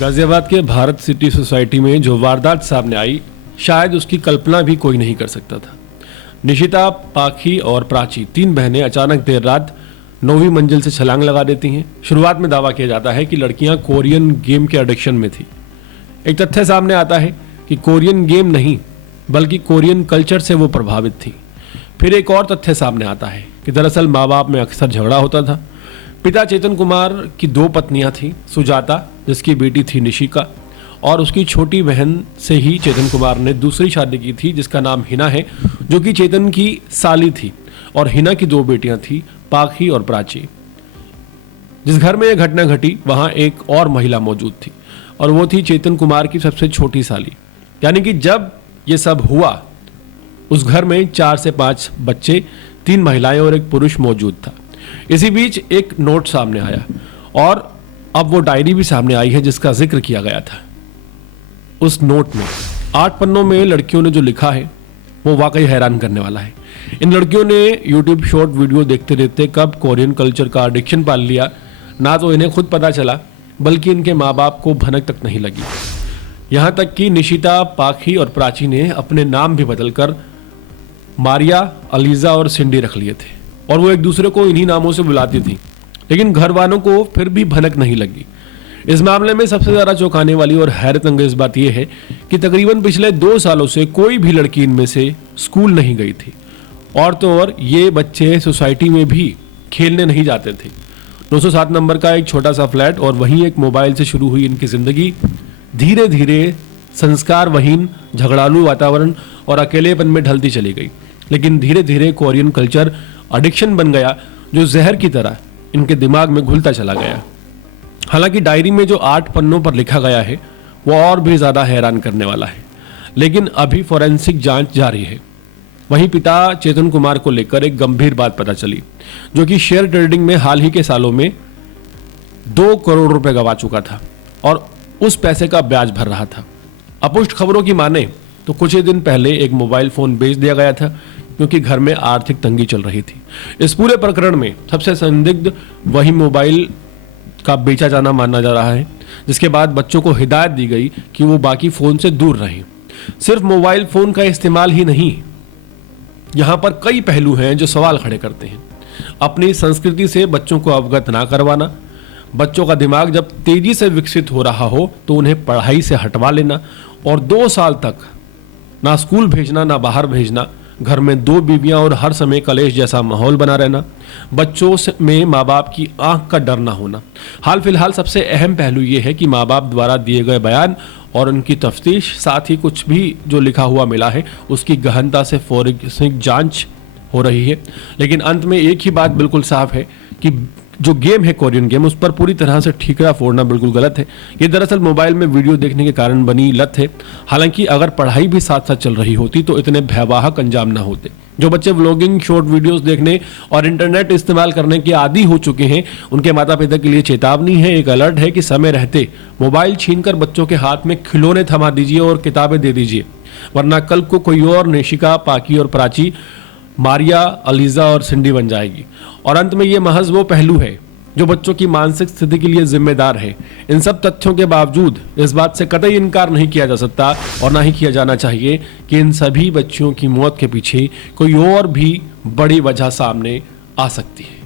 गाजियाबाद के Bharat city society में जो वारदात सामने आई, शायद उसकी कल्पना भी कोई नहीं कर सकता था। निशिता, पाखी और प्राची, तीन बहनें अचानक देर रात 9वीं मंजिल से छलांग लगा देती हैं। शुरुआत में दावा किया जाता है कि लड़कियां कोरियन गेम के एडिक्शन में थी। एक तथ्य सामने आता है कि कोरियन गेम नहीं बल्कि कोरियन कल्चर से वो प्रभावित थी। फिर एक और तथ्य सामने आता है कि दरअसल माँ बाप में अक्सर झगड़ा होता था। पिता चेतन कुमार की दो पत्नियां थीं, सुजाता जिसकी बेटी थी निशिका, और उसकी छोटी बहन से ही चेतन कुमार ने दूसरी शादी की थी जिसका नाम हिना है, जो कि चेतन की साली थी। और हिना की दो बेटियां थी, पाखी और प्राची। जिस घर में यह घटना घटी वहां एक और महिला मौजूद थी और वो थी चेतन कुमार की सबसे छोटी साली। यानी कि जब ये सब हुआ उस घर में 4 से 5 बच्चे, 3 महिलाएं और एक पुरुष मौजूद था। इसी बीच एक नोट सामने आया और अब वो डायरी भी सामने आई है जिसका जिक्र किया गया था। उस नोट में 8 पन्नों में लड़कियों ने जो लिखा है वो वाकई हैरान करने वाला है। इन लड़कियों ने यूट्यूब शॉर्ट वीडियो देखते देखते कब कोरियन कल्चर का एडिक्शन पाल लिया, ना तो इन्हें खुद पता चला बल्कि इनके माँ बाप को भनक तक नहीं लगी। यहाँ तक कि निशिता, पाखी और प्राची ने अपने नाम भी बदलकर मारिया, अलीजा और सिंडी रख लिए थे और वो एक दूसरे को इन्हीं नामों से बुलाती थी, लेकिन घर वालों को फिर भी भनक नहीं लगी। इस मामले में सबसे ज़्यादा चौंकाने वाली और हैरत अंगेज बात यह है कि तकरीबन पिछले 2 सालों से कोई भी लड़की इनमें से स्कूल नहीं गई थी। और तो और ये बच्चे सोसाइटी में भी खेलने नहीं जाते थे। 207 नंबर का एक छोटा सा फ्लैट और वहीं एक मोबाइल से शुरू हुई इनकी ज़िंदगी धीरे धीरे संस्कारविहीन, झगड़ालू वातावरण और अकेलेपन में ढलती चली गई। लेकिन धीरे धीरे कोरियन कल्चर एडिक्शन बन गया जो जहर की तरह इनके दिमाग में घुलता चला गया। हालांकि डायरी में जो 8 पन्नों पर लिखा गया है वो और भी ज़्यादा हैरान करने वाला है, लेकिन अभी फॉरेंसिक जांच जारी है। वहीं पिता चेतन कुमार को लेकर एक गंभीर बात पता चली, जो कि शेयर ट्रेडिंग में हाल ही के सालों में 2 करोड़ रुपए गंवा चुका था और उस पैसे का ब्याज भर रहा था। अपुष्ट खबरों की माने तो कुछ ही दिन पहले एक मोबाइल फोन बेच दिया गया था क्योंकि घर में आर्थिक तंगी चल रही थी। इस पूरे प्रकरण में सबसे संदिग्ध वही मोबाइल का बेचा जाना माना जा रहा है, जिसके बाद बच्चों को हिदायत दी गई कि वो बाकी फोन से दूर रहें। सिर्फ मोबाइल फोन का इस्तेमाल ही नहीं, यहाँ पर कई पहलू हैं जो सवाल खड़े करते हैं। अपनी संस्कृति से बच्चों को अवगत ना करवाना, बच्चों का दिमाग जब तेजी से विकसित हो रहा हो तो उन्हें पढ़ाई से हटवा लेना और 2 साल तक ना स्कूल भेजना ना बाहर भेजना, घर में 2 बीवियां और हर समय कलेश जैसा माहौल बना रहना, बच्चों में माँ बाप की आंख का डर ना होना। हाल फिलहाल सबसे अहम पहलू ये है कि माँ बाप द्वारा दिए गए बयान और उनकी तफ्तीश, साथ ही कुछ भी जो लिखा हुआ मिला है उसकी गहनता से फॉरेंसिक जांच हो रही है। लेकिन अंत में एक ही बात बिल्कुल साफ है कि जो गेम है कोरियन गेम, उस पर पूरी तरह से ठीकरा फोड़ना बिल्कुल गलत है। ये दरअसल मोबाइल में वीडियो देखने के कारण बनी लत है। हालांकि अगर पढ़ाई भी साथ साथ चल रही होती तो इतने भयावह अंजाम ना होते। जो बच्चे व्लॉगिंग, शॉर्ट वीडियोस देखने और इंटरनेट इस्तेमाल करने के आदी हो चुके हैं, उनके माता पिता के लिए चेतावनी है, एक अलर्ट है कि समय रहते मोबाइल छीनकर बच्चों के हाथ में खिलौने थमा दीजिए और किताबें दे दीजिए, वरना कल को कोई और निशिका, पाकी और प्राची, मारिया, अलीजा और सिंडी बन जाएगी। और अंत में ये महज वो पहलू है जो बच्चों की मानसिक स्थिति के लिए जिम्मेदार है। इन सब तथ्यों के बावजूद इस बात से कतई इनकार नहीं किया जा सकता और ना ही किया जाना चाहिए कि इन सभी बच्चियों की मौत के पीछे कोई और भी बड़ी वजह सामने आ सकती है।